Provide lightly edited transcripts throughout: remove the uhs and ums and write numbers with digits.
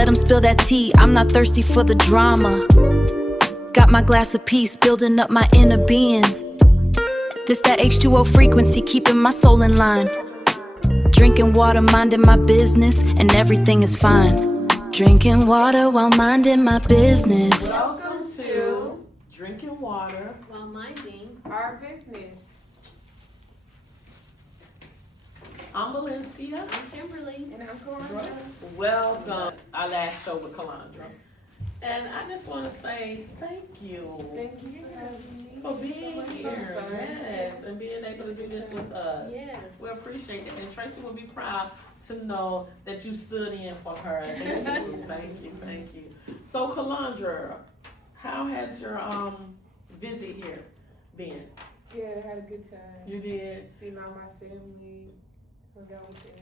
let them spill that tea. I'm not thirsty for the drama. Got my glass of peace, building up my inner being. This that H2O frequency, keeping my soul in line. Drinking water, minding my business, and everything is fine. Drinking water while minding my business. Welcome to Drinking Water While minding Our Business. I'm Valencia. I'm Kimberly. And I'm Calandra. Welcome. Our last show with Calandra. And I just want to say thank you. Thank you For being here. Yes. And being able to do this with us. Yes. We appreciate it. And Tracy will be proud to know that you stood in for her. Thank you. Thank you. So Calandra, how has your visit here been? Yeah, I had a good time. You did? Seeing all my family, hung out with them.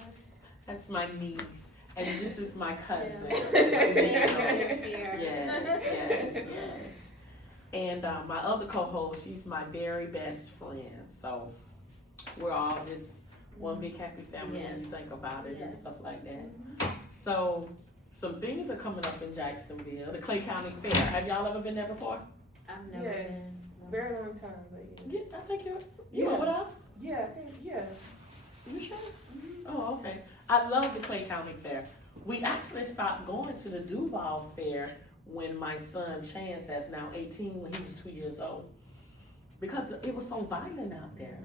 Yes. That's my niece. And this is my cousin. Yes. And my other co-host, she's my very best friend. So we're all just one big happy family when you think about it and stuff like that. So some things are coming up in Jacksonville, the Clay County Fair. Have y'all ever been there before? I've never Yes. been. Very long time, but yes. Yeah, I think you were with us? Yeah, I think, yeah. You sure? Oh, okay. I love the Clay County Fair. We actually stopped going to the Duval Fair when my son Chance, that's now 18, when he was 2 years old. Because it was so violent out there.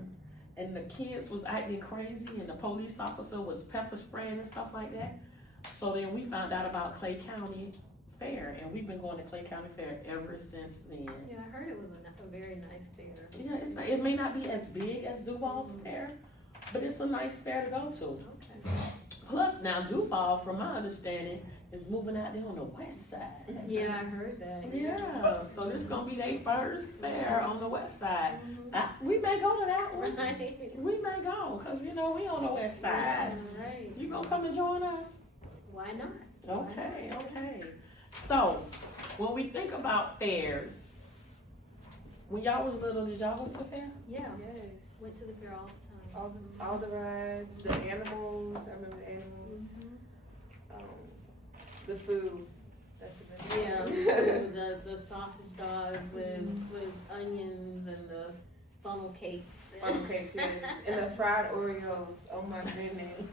And the kids was acting crazy and the police officer was pepper spraying and stuff like that. So then we found out about Clay County Fair, and we've been going to Clay County Fair ever since then. Yeah, I heard it was a very nice fair. Yeah, it may not be as big as Duval's Fair, but it's a nice fair to go to. Okay. Plus, now Duval, from my understanding, is moving out there on the west side. Yeah, I heard that. Yeah, so this gonna be their first fair on the west side. We may go to that one. Right. We may go, cause you know we on the west side. Yeah, right. You gonna come and join us? Why not? Okay. So, when we think about fairs, when y'all was little, did y'all go to the fair? Yeah. Yes. Went to the fair all the time. All the rides, the animals, I remember the animals. The food. That's the best. Yeah, the sausage dogs with onions and the funnel cakes. Funnel cakes, yes. And the fried Oreos. Oh my goodness.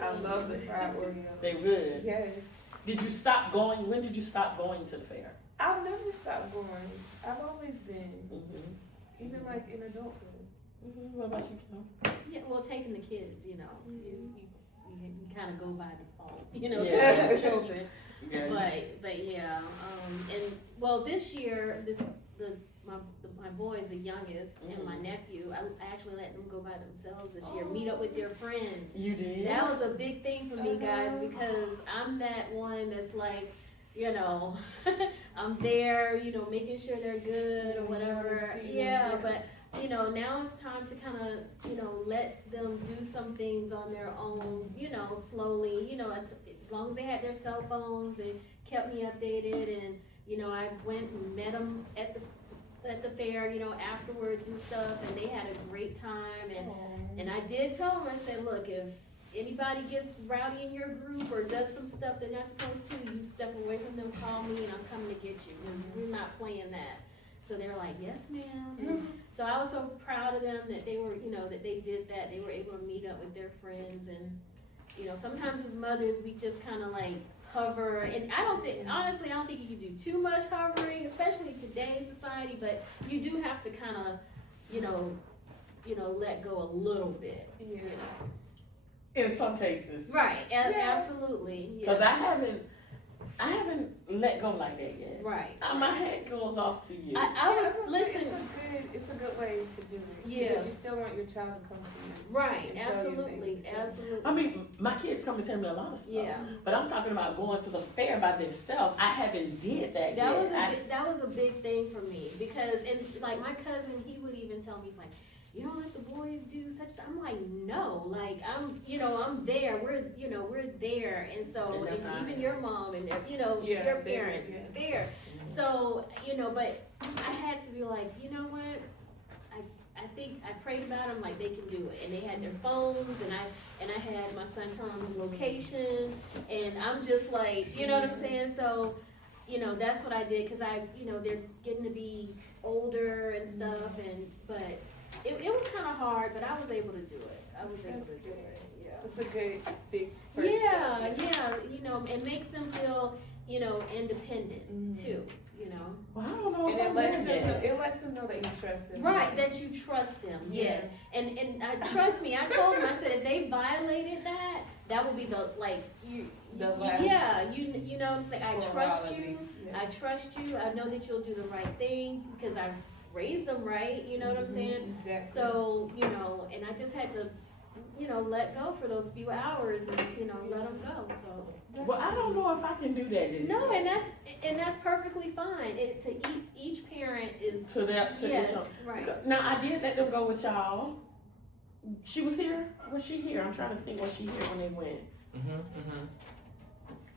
I love the fried Oreos. They would. Yes. Did you stop going? When did you stop going to the fair? I've never stopped going. I've always been. Mm-hmm. Even like in adulthood. What about you, Kim? Yeah, well, taking the kids, you know, you kind of go by default, you know, Yeah. taking the children. Yeah. But yeah, and well, this year, my boys, the youngest, and my nephew, I actually let them go by themselves this year, meet up with their friends. You did? That was a big thing for me, guys, because I'm that one that's like, you know, I'm there, you know, making sure they're good or whatever. Yeah, but you know, now it's time to kind of, you know, let them do some things on their own, you know, slowly, you know, as long as they had their cell phones and kept me updated, and, you know, I went and met them at the fair, you know, afterwards and stuff, and they had a great time, and I did tell them, I said, look, if anybody gets rowdy in your group or does some stuff they're not supposed to, you step away from them, call me, and I'm coming to get you, because we're not playing that. So they're like, yes, ma'am. And so I was so proud of them that they were, you know, that they did that. They were able to meet up with their friends. And, you know, sometimes as mothers, we just kind of like hover. And honestly, I don't think you can do too much hovering, especially in today's society. But you do have to kind of, you know, let go a little bit. Yeah. You know. In some cases. Right. Absolutely. Yeah. Because I haven't let go like that yet. Right. My hat goes off to you. I was listening. It's a good way to do it. Yeah. Because you still want your child to come to you. Right. and tell you Absolutely. things, so. Absolutely. I mean, my kids come and tell me a lot of stuff. Yeah. But I'm talking about going to the fair by themselves. I haven't did that yet. That was a big thing for me, because, and like my cousin, he would even tell me, he's like, you don't let the boys do such. I'm like, no, like I'm there. We're there, and so and even your mom and your parents there. So but I had to be like, you know what, I think I prayed about them like they can do it, and they had their phones, and I had my son turn on his location, and I'm just like, you know what I'm saying? So, you know, that's what I did, cause they're getting to be older and stuff, but it was kind of hard, but I was able to do it. Yeah. It's a good big first Yeah, step. yeah, you know, it makes them feel, you know, independent too, you know. Well, I don't know And if it I'm lets there them know, yet. it lets them know that you trust them. Right, that you trust them, yes. And trust me, I told them, I said, if they violated that would be the last. yeah, you know what I'm saying? I For a trust while at you, least, yeah. I trust you, I know that you'll do the right thing, because I raised them right, you know what I'm saying? Exactly. So, you know, and I just had to, you know, let go for those few hours and, you know, let them go, so. Well, I don't know if I can do that just No, yet. and that's perfectly fine. Each parent is To their, to yes, each own. right. Now, I did let them go with y'all. She was here? Was she here? I'm trying to think, was she here when they went?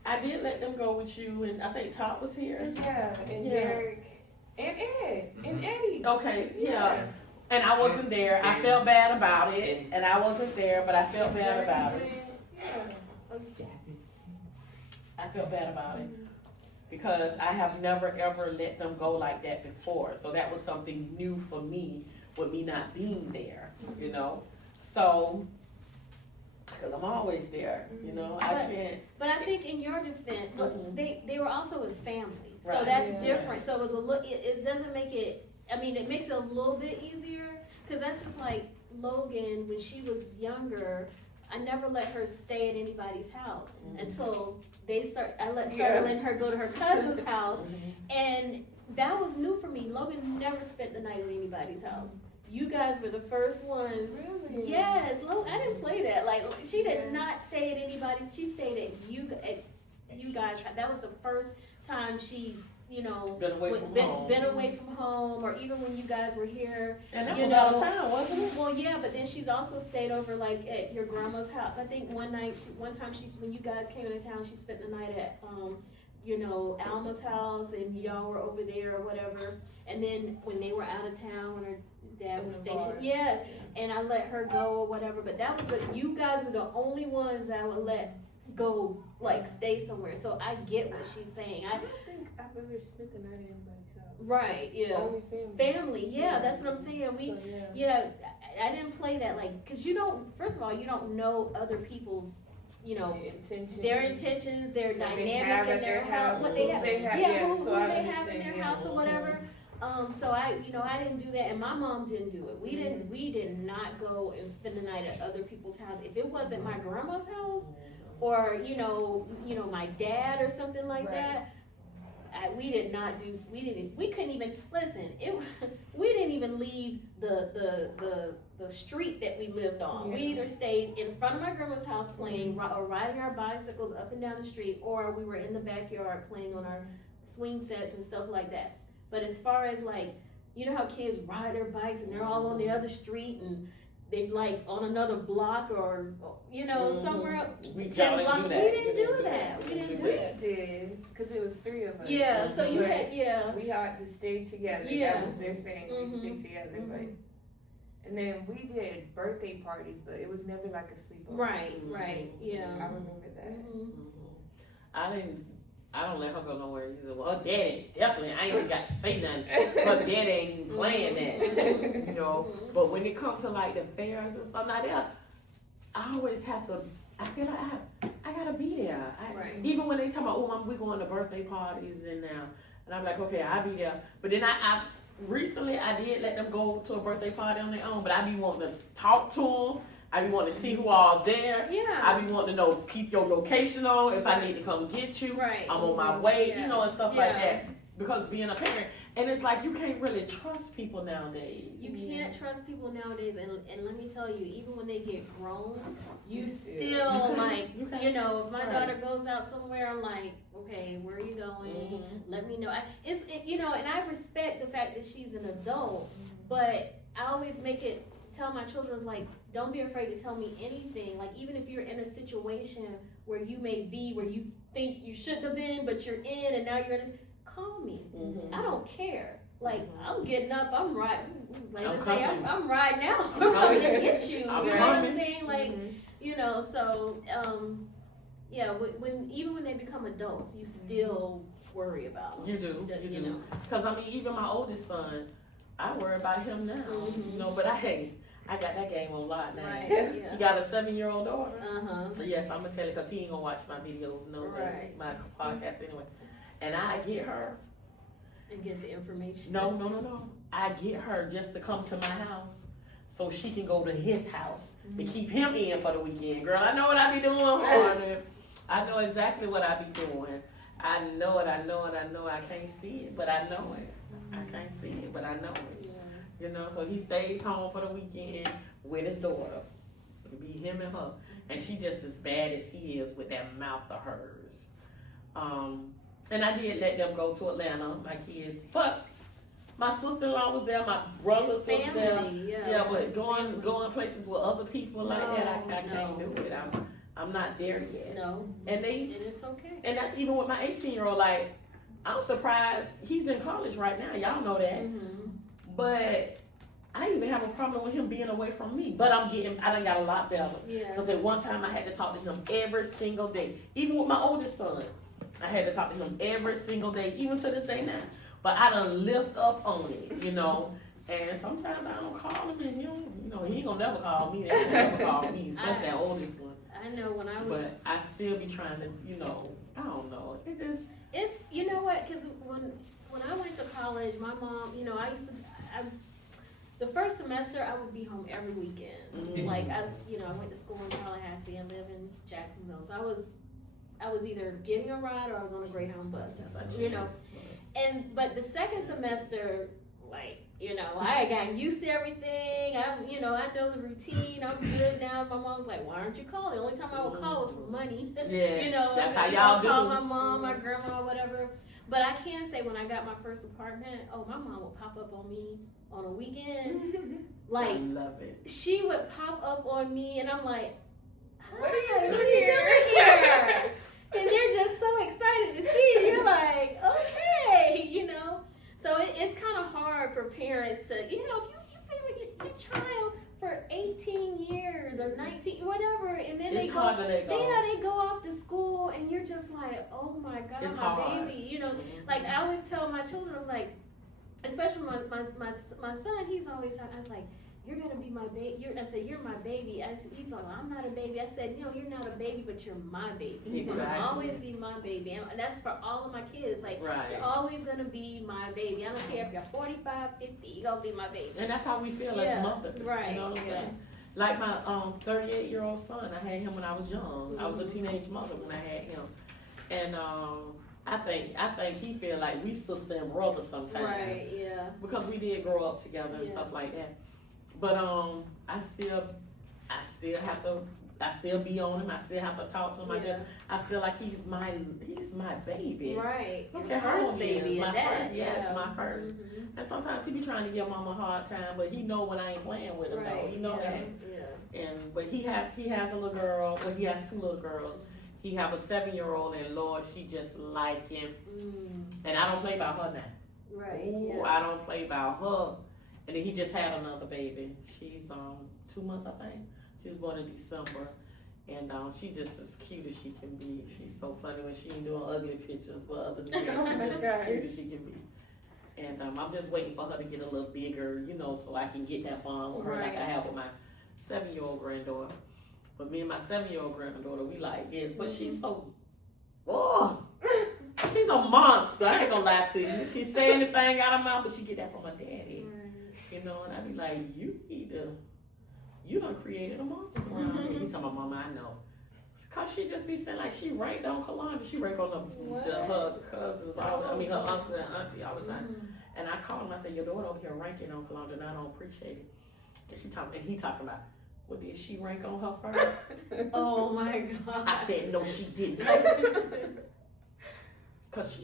I did let them go with you, and I think Todd was here. Yeah, and Yeah. Derek, and Ed, and Eddie. Okay, yeah. And I wasn't there. I felt bad about it, and I wasn't there, but I felt bad about it. Yeah. I felt bad about it because I have never ever let them go like that before. So that was something new for me with me not being there, you know. So, because I'm always there, you know, I can't. But I think in your defense, look, Mhm. they were also with family, so Right. that's Yeah. different. So it was a look. It doesn't make it. I mean, it makes it a little bit easier because that's just like Logan when she was younger. I never let her stay at anybody's house until they started letting her go to her cousin's house, and that was new for me. Logan never spent the night at anybody's house. You guys were the first ones. Really? Yes, I didn't play that. Like she did not stay at anybody's. She stayed at you guys. That was the first time she, you know, Been away from home. been away from home, or even when you guys were here. And that you was know, out of town, wasn't it? Well, yeah, but then she's also stayed over like at your grandma's house. I think one time when you guys came into town, she spent the night at you know, Alma's house, and y'all were over there or whatever. And then when they were out of town, when her dad was In the bar. stationed, yes, and I let her go or whatever. But that was you guys were the only ones that I would let go, like stay somewhere. So I get what she's saying. I don't think I've ever spent the night at anybody's house. Right, yeah. Only family. Family, yeah, that's what I'm saying. So, yeah. Yeah, I didn't play that like, cause you don't. First of all, you don't know other people's, you know, their intentions, their What they dynamic have in at their their house, what they have, who so I they have in understand, their yeah. house or whatever. So I didn't do that, and my mom didn't do it. We did not go and spend the night at other people's house. If it wasn't my grandma's house, or you know, my dad or something like Right. that, we did not do. We couldn't even listen. We didn't even leave the street that we lived on. Yeah. We either stayed in front of my grandma's house playing or riding our bicycles up and down the street, or we were in the backyard playing on our swing sets and stuff like that. But as far as like, you know how kids ride their bikes and they're all on the other street and they like on another block or you know somewhere else, We 10 didn't blocks. do We that. didn't do that. We didn't do We that. did, cause it was 3 of us. Yeah. So you But had we had to stay together. Yeah. That was their thing. We Mhm. stick together, Mhm. but. And then we did birthday parties, but it was never like a sleepover. right. I Yeah. remember that. Mhm. I don't let her go nowhere either. Well, her daddy, definitely, I ain't even got to say nothing. Her daddy ain't even playing that, you know. But when it comes to like the fairs and stuff like that, I always have to, I feel like I gotta be there. Right. Even when they talk about, we going to birthday parties and I'm like, okay, I'll be there. But then I recently I did let them go to a birthday party on their own, but I be wanting to talk to them. I be wanting to see who all there. Yeah. I be wanting to know, keep your location on if I need to come get you. Right. I'm on my way, Yeah. you know, and stuff like Yeah. that. Because being a parent, and it's like you can't really trust people nowadays. You can't trust people nowadays, and let me tell you, even when they get grown, you You still can't. like, You can't. you know, if my Right. daughter goes out somewhere, I'm like, okay, where are you going? Mhm. Let me know. You know, and I respect the fact that she's an adult, but I always tell my children, it's like, don't be afraid to tell me anything. Like, even if you're in a situation where you may be, where you think you shouldn't have been, but you're in, and now you're in this, call me. Mhm. I don't care. Like, I'm getting up, I'm riding, like I'm I say, coming. I'm riding out. I'm I'm coming to coming. get you. I'm You know what I'm coming. saying? Like, you know, so, yeah, even when they become adults, you still worry about them. You do, you do. know. Cause I mean, even my oldest son, I worry about him now, Mhm. you know, but I got that game on lock now. Right, He yeah. got a 7-year-old daughter. Uh-huh. Yes, I'm gonna tell you, cause he ain't gonna watch my videos, no, Right. my podcast anyway. And I get her, And get the information. no. I get her just to come to my house so she can go to his house to keep him in for the weekend. Girl, I know what I be doing. Honey. I know exactly what I be doing. I know it. I can't see it, but I know it. I can't see it, but I know it. Yeah. You know, so he stays home for the weekend with his daughter. It'll be him and her. And she just as bad as he is with that mouth of hers. And I did let them go to Atlanta, my kids. But my sister-in-law was there, my brothers It's was there. family, Yeah, but it's going family. places with other people like that, I can't No. do it. I'm not there yet. No. And they, And it's okay. and that's even with my 18-year-old. Like, I'm surprised he's in college right now. Y'all know that. Mm-hmm. But I didn't even have a problem with him being away from me. But I done got a lot better. Yeah. Because at one time I had to talk to him every single day. Even with my oldest son, I had to talk to him every single day, even to this day now. But I done lift up on it, you know. And sometimes I don't call him, and he ain't gonna never call me. They don't never call me, especially that oldest one. I know when I was. But I still be trying to, I don't know. It just. It's, you know what, because when I went to college, my mom, the first semester I would be home every weekend. Mhm. Like, I went to school in Tallahassee and live in Jacksonville. So I was either getting a ride or I was on a Greyhound bus, you know. But the second semester, like, I got used to everything. I know the routine. I'm good now. My mom was like, "Why aren't you calling?" The only time I would call was for money. Yeah, that's how I y'all do. call my mom, my grandma, whatever. But I can say when I got my first apartment, my mom would pop up on me on a weekend. I Like, love it. she would pop up on me, and I'm like, "Hi, What are you what doing are you here?" doing here?" And they're just so excited to see you. You're like, okay, So it's kind of hard for parents to, if you've been with your child for 18 years or 19, whatever, and then It's they go, hard to let go. they go off to school, and you're just like, oh my God, It's my hard. baby. Like I always tell my children, I'm like, especially my son, he's always, I was like, "You're gonna be my baby." I said, "You're my baby." He's like, "I'm not a baby." I said, "No, you're not a baby, but you're my baby. You're gonna Exactly. always be my baby." And that's for all of my kids. Like, Right. you're always gonna be my baby. I don't care if you're 45, 50, you're gonna be my baby. And that's how we feel Yeah, as mothers. right, You know what I'm yeah. saying? Like my 38-year-old son, I had him when I was young. I was a teenage mother when I had him. And I think he feel like we sister and brother sometimes. Right, yeah. Because we did grow up together and Yeah. stuff like that. But I still be on him. I still have to talk to him. Yeah. I feel like he's my baby. Right. Okay, Your how first old he is? baby My and that. first, yes, yeah. my first. Mhm. And sometimes he be trying to give mama a hard time, but he know when I ain't playing with him though. Right. He know yeah. that. Yeah. But he has a little girl. Well, he has 2 little girls. He have a 7-year-old, and Lord, she just like him. Mm. And I don't play about her now. Right. Ooh, Yeah. I don't play about her. And then he just had another baby. She's 2 months, I think. She was born in December. And she just as cute as she can be. She's so funny when she ain't doing ugly pictures, but other than that, Oh she's my just as cute gosh. as she can be. And I'm just waiting for her to get a little bigger, so I can get that bond with her like I Right. have with my 7-year-old granddaughter. But me and my 7-year-old granddaughter, we like this. But she's so, she's a monster. I ain't gonna lie to you. She say anything out her mouth, but she get that from her daddy. And I be like, you done created a monster around here. He talking about, Mama, I know. Cause she just be saying like she ranked on Kalonda. She ranked on her cousins, her uncle and auntie all the time. Mm-hmm. And I called him, I said, your daughter over here ranking on Kalonda and I don't appreciate it. And he talking about, well, did she rank on her first? Oh my God. I said, no, she didn't. Cause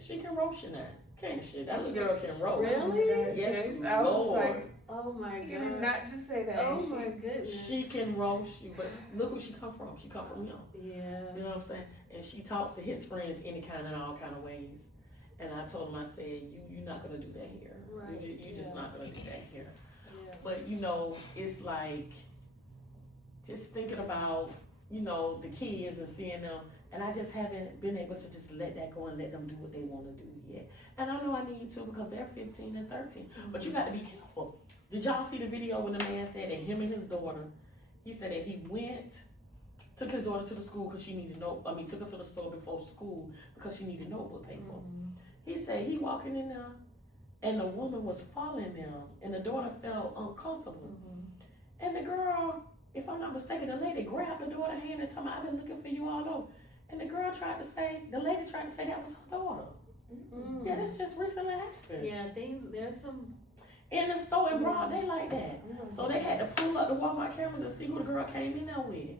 she can roast you now, can't she? That little girl can roast. Really? Yes, I was Lord. like, Oh my you did God. not just say that. Oh my goodness. She can roast you, but look who she come from. She come from him. Yeah. You know what I'm saying? And she talks to his friends any kind and all kind of ways. And I told him, I said, you're not gonna do that here. Right. You're just not gonna do that here. Yeah. But, it's like, just thinking about, the kids and seeing them, and I just haven't been able to just let that go and let them do what they wanna do yet. And I know I need to because they're 15 and 13, but you gotta be careful. Did y'all see the video when the man said that him and his daughter, he said that he took his daughter to the school because she needed took her to the store before school because she needed notebook paper. Mm-hmm. He said he walking in there and the woman was following them and the daughter felt uncomfortable. Mm-hmm. And the girl, if I'm not mistaken, the lady grabbed the daughter's hand and told me, I've been looking for you all over. And the lady tried to say that was her daughter. Mm-hmm. Yeah, this just recently happened. Yeah, there's some. In the store in broad daylight that. So they had to pull up the Walmart cameras and see who the girl came in there with.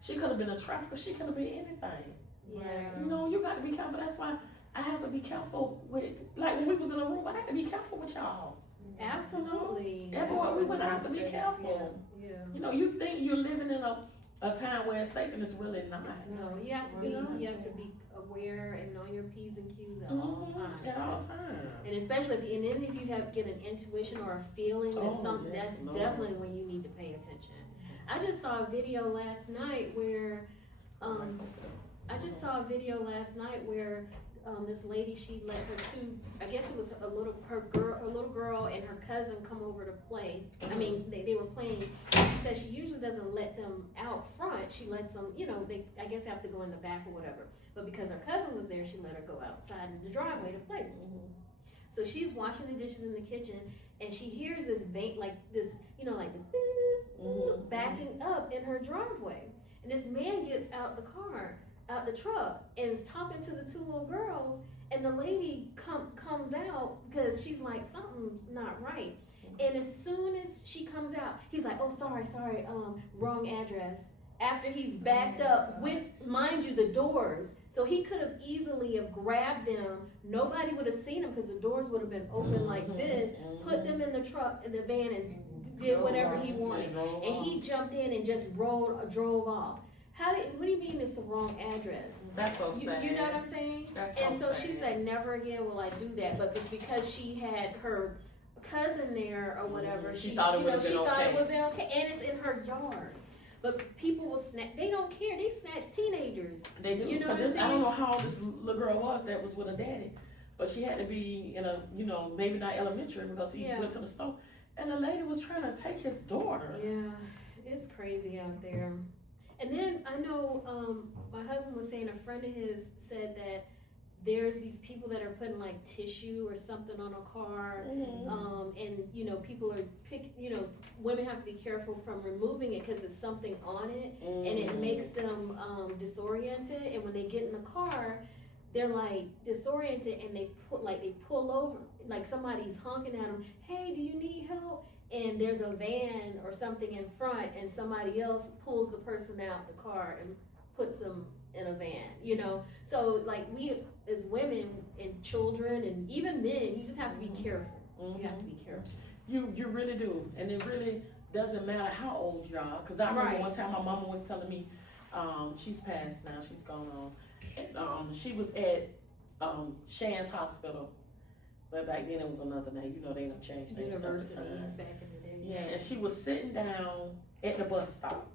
She could have been a trafficker, she could have been anything. Yeah. You got to be careful. That's why I have to be careful with, like when we was in the room, I had to be careful with y'all. Absolutely. Everywhere we went, I have to be careful. Yeah. You think you're living in a time where it's safe and it's really not. No, you have to be aware and know your P's and Q's at all times. At all times. And especially if you get an intuition or a feeling that's Lord. Definitely when you need to pay attention. I just saw a video last night where this lady, she let her I guess it was a little girl and her cousin come over to play. I mean, they were playing. She said she usually doesn't let them out front. She lets them, they I guess have to go in the back or whatever. But because her cousin was there, she let her go outside in the driveway to play. Mm-hmm. So she's washing the dishes in the kitchen and she hears this like the backing up in her driveway. And this man gets out the truck, and is talking to the two little girls, and the lady comes out because she's like, something's not right. And as soon as she comes out, he's like, oh, sorry, wrong address. After he's backed up with, mind you, the doors. So he could have easily have grabbed them. Nobody would have seen him because the doors would have been open like this, put them in the truck, in the van, and did whatever he wanted. And he jumped in and just drove off. What do you mean it's the wrong address? That's so sad. You know what I'm saying? That's so she said, never again will I do that. But because she had her cousin there or whatever, she thought it would have been okay. And it's in her yard. But people will snatch, they don't care, they snatch teenagers. They do. You know what I'm saying? I don't know how old this little girl was that was with her daddy. But she had to be in a, maybe not elementary because he went to the store. And the lady was trying to take his daughter. Yeah, it's crazy out there. And then I know my husband was saying a friend of his said that there's these people that are putting like tissue or something on a car, and people are women have to be careful from removing it because there's something on it, and it makes them disoriented. And when they get in the car, they're like disoriented, and they pull over, like somebody's honking at them. Hey, do you need help? And there's a van or something in front, and somebody else pulls the person out the car and puts them in a van, So like we as women and children and even men, you just have to be careful. You have to be careful. You really do, and it really doesn't matter how old you are. Cause I remember one time my mama was telling me, she's passed now, she's gone on. And, she was at Shands Hospital. But back then it was another name. They done changed names several times. Back in the day. Yeah, and she was sitting down at the bus stop.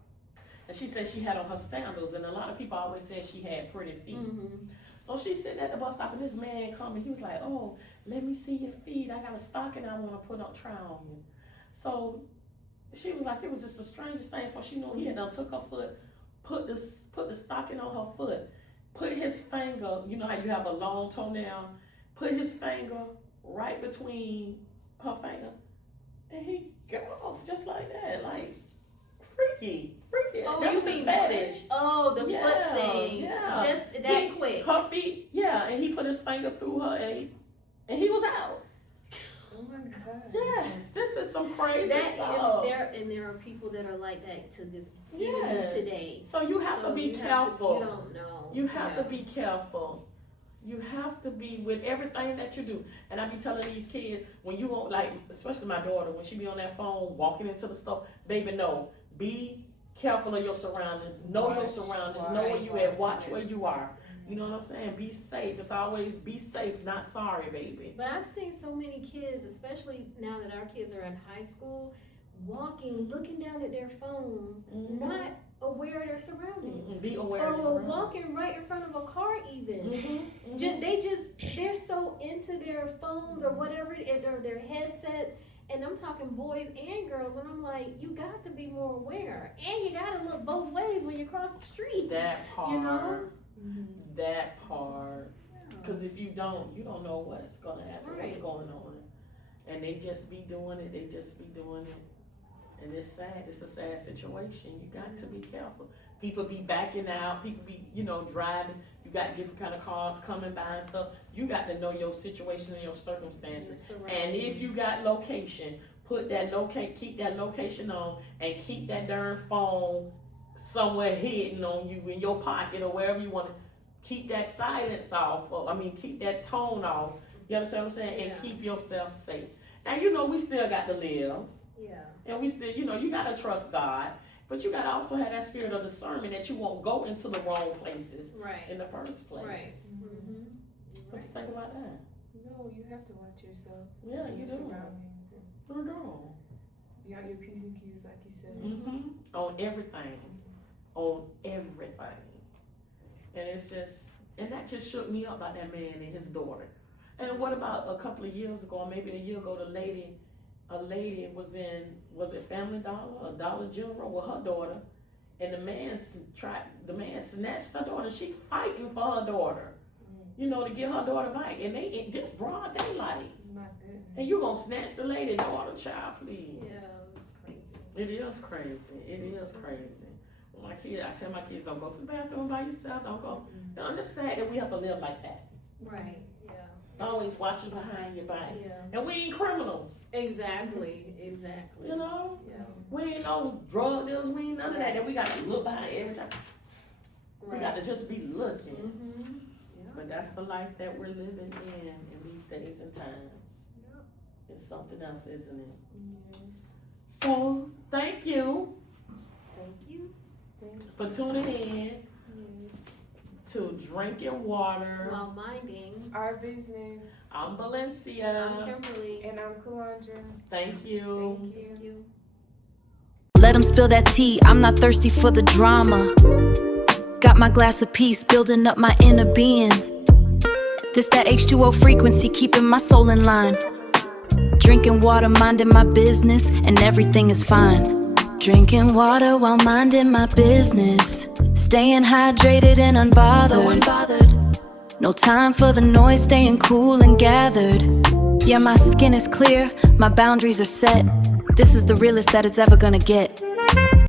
And she said she had on her sandals, and a lot of people always said she had pretty feet. Mm-hmm. So she's sitting at the bus stop, and this man come, and he was like, oh, let me see your feet. I got a stocking I want to try on you. So she was like, it was just the strangest thing. For she knew he had done took her foot, put the stocking on her foot, put his finger, you know how you have a long toenail, put his finger right between her finger, and he got off just like that, like freaky. Oh, that you was mean his fetish. Oh, the foot thing. Yeah. Just that quick. Her feet, yeah, and he put his finger through her, and he was out. Oh my God. Yes, this is some crazy That stuff. there are people that are like that to this even today. So you have to be careful. You don't know. You have to be careful. You have to be with everything that you do. And I be telling these kids, when you won't, like, especially my daughter, when she be on that phone, walking into the store, baby, no, be careful of your surroundings. Know your surroundings. Know where you at. Watch where you are. You know what I'm saying? Be safe. It's always be safe, not sorry, baby. But I've seen so many kids, especially now that our kids are in high school, walking, looking down at their phones, not aware of their surroundings. Be aware of your Or surroundings. walking right in front of a car even. Mm-hmm. They're so into their phones or whatever, or their headsets. And I'm talking boys and girls, and I'm like, you got to be more aware. And you got to look both ways when you cross the street. That part. You know? That part. Because if you don't know what's going to happen, what's Right. going on. And they just be doing it. And it's sad. It's a sad situation. You got to be careful. People be backing out. People be, driving. You got different kind of cars coming by and stuff. You got to know your situation and your circumstances. And if you got location, keep that location on, and keep that darn phone somewhere hidden on you in your pocket or wherever you want to. Keep that silence off. Keep that tone off. You understand what I'm saying? Yeah. And keep yourself safe. And we still got to live. Yeah. And we still, you got to trust God. But you got to also have that spirit of discernment that you won't go into the wrong places Right. in the first place. Right. What you think about that? No, you have to watch yourself. Yeah, and you your do. surroundings. And You do. you got your P's and Q's, like you said. Mm-hmm. On everything. On everything. And it's just, and that just shook me up about that man and his daughter. And what about a couple of years ago, or maybe a year ago, a lady was it Family Dollar or Dollar General with her daughter, and the man snatched her daughter. She fighting for her daughter, to get her daughter back, and it just broad daylight. My goodness. And you gonna snatch the lady daughter, child, please. Yeah, it's crazy. It is crazy. It is crazy. I tell my kids, don't go to the bathroom by yourself. Don't go. And it's sad that we have to live like that. Right. Yeah. Always watching behind your back. Yeah. And we ain't criminals. Exactly. Yeah. Yeah. We ain't no drug dealers. We ain't none of that. That we got to look behind every time. We got to just be looking. Mm-hmm. Yeah. But that's the life that we're living in these days and times. Yep. It's something else, isn't it? Yes. So, thank you Thank you. for tuning in Yes. to Drinking Water. While minding. Our business. I'm Valencia. I'm Kimberly. And I'm Kalandra. Thank you. Thank Thank you. Let them spill that tea, I'm not thirsty for the drama. Got my glass of peace, building up my inner being. This that H2O frequency, keeping my soul in line. Drinking water, minding my business, and everything is fine. Drinking water while minding my business. Staying hydrated and unbothered. No time for the noise, staying cool and gathered. Yeah, my skin is clear, my boundaries are set. This is the realest that it's ever gonna get.